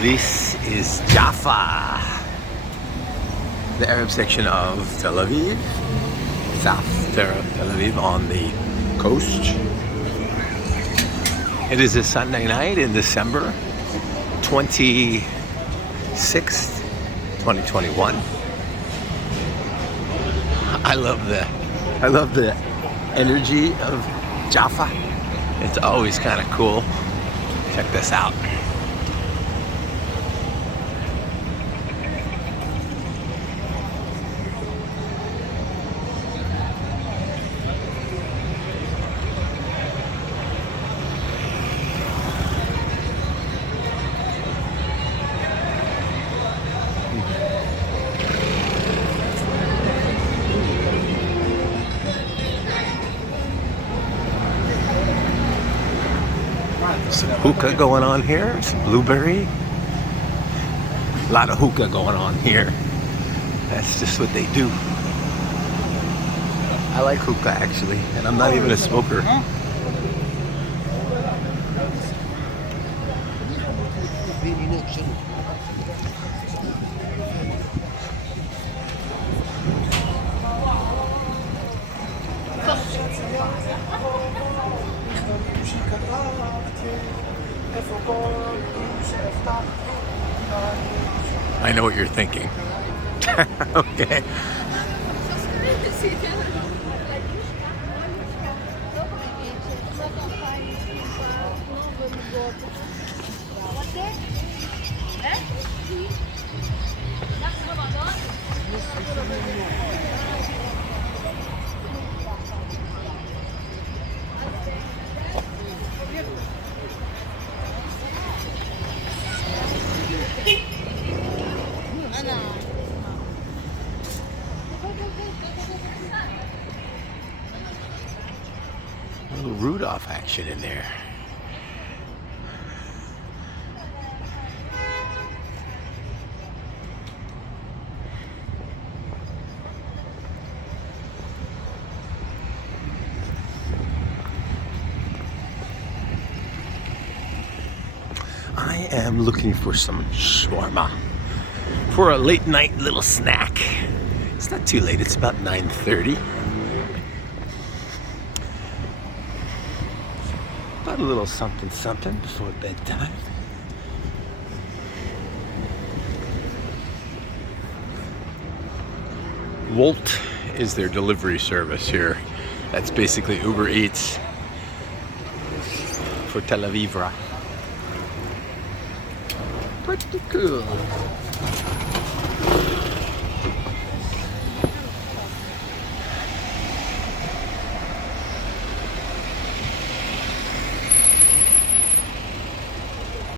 This is Jaffa, the Arab section of Tel Aviv, South Tel Aviv on the coast. It is a Sunday night in December 26th, 2021. I love the energy of Jaffa. It's always kind of cool. Check this out. Some hookah going on here, some blueberry. A lot of hookah going on here. That's just what they do. I like hookah actually, and I'm not even a smoker. I know what you're thinking. Okay. A little Rudolph action in there. I am looking for some shawarma for a late night little snack. It's not too late, it's about 9:30. About a little something something before bedtime. Wolt is their delivery service here. That's basically Uber Eats for Tel Aviv. Pretty cool.